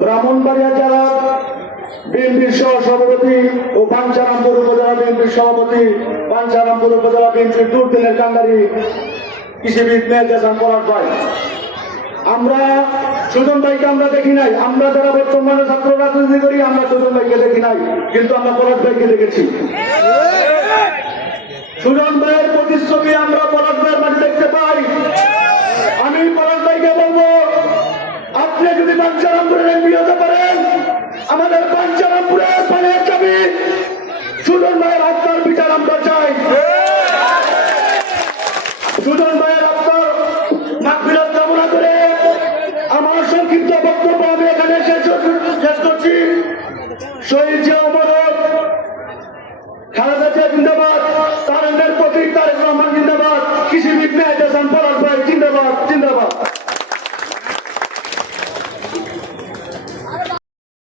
ব্রাহ্মণবাড়িয়া জেলা বিএনপির সহ সভাপতি ও পাঞ্চারামপুর উপজেলা বিএনপির সভাপতি, পাঞ্চারামপুর উপজেলা বিএনপির দূর দিনের কান্ডারি কৃষিবিদ মেয়েজাসান পলাশ ভাই। আমরা সুজন ভাইকে আমরা দেখি নাই। আমরা যারা বর্তমানে ছাত্র রাজনীতি করি, আমরা সুজন ভাইকে দেখি নাই। কিন্তু আমরা পলাশ ভাইকে দেখেছি। সুজন ভাইয়ের প্রতিচ্ছবি আমরা বিরত আমাদের পঞ্চানপুরের পানের দাবি, সুজন ভাইয়ের আত্মার বিচার আমরা চাই। সুজন ভাইয়ের আত্মার কামনা করে আমার সংক্ষিপ্ত বক্তব্য আমি এখানে শেষ করছি শহীদ জিয়া অমরত খালেদা জিয়া জিন্দাবাদ।